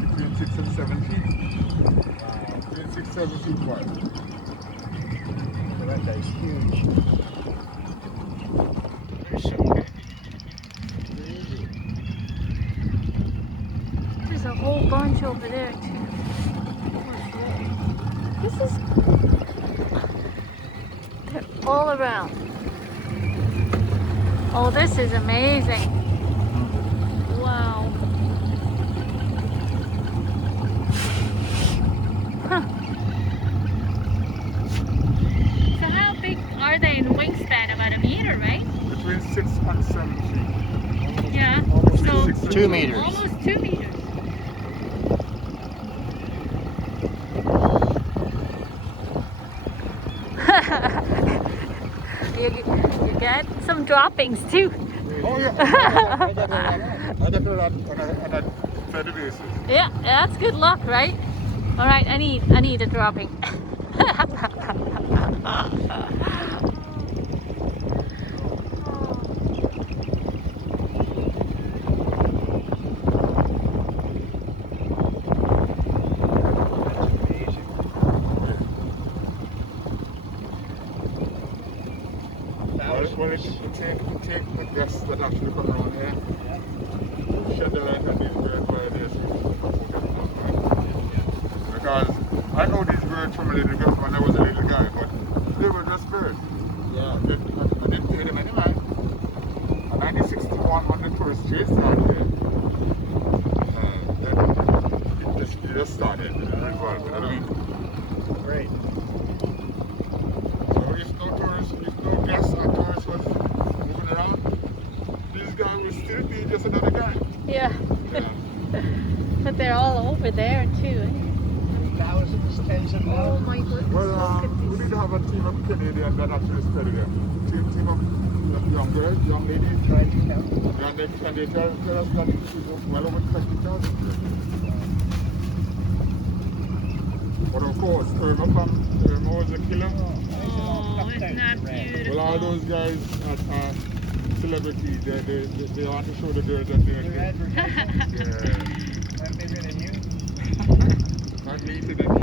between 6 and 7 feet. Wow. Between 6 and 7 feet wide. So that guy's huge. Crazy. There's a whole bunch over there too. This is... They're all around. Oh, this is amazing. Wow. Huh. So how big are they in wingspan? About a meter, right? Between 6 and 7 feet. Yeah. Almost So 6 and 2 meters. almost 2 meters. you get some droppings too. Oh yeah. I got that on a steady basis. Yeah, that's good luck, right? All right, I need a dropping. Well, it take the guests that actually come around here. Shed the light on these birds while they're sleeping. Because I know these birds from a little bit when I was a little guy, but they were just birds. Yeah. I didn't pay them any mind. In 1961, when the tourist chase started here, it just started. It revolved. I mean, Great. so if no tourists, if no guests or tourists was moving around, this guy would still be just another guy. Yeah. Yeah. But they're all over there too. Thousands, tens of Oh thousands. my goodness. Well, Look at we this. did have a team of Canadians that actually studied them. Team of young girls, young ladies. Trying to count. And they tell us that it was well over 20,000. But of course, Irma was a killer. Oh, isn't that beautiful? Well, all those guys are celebrities. They want to show the girls that they're They're advertising. yeah. I'm bigger than you. Not me today.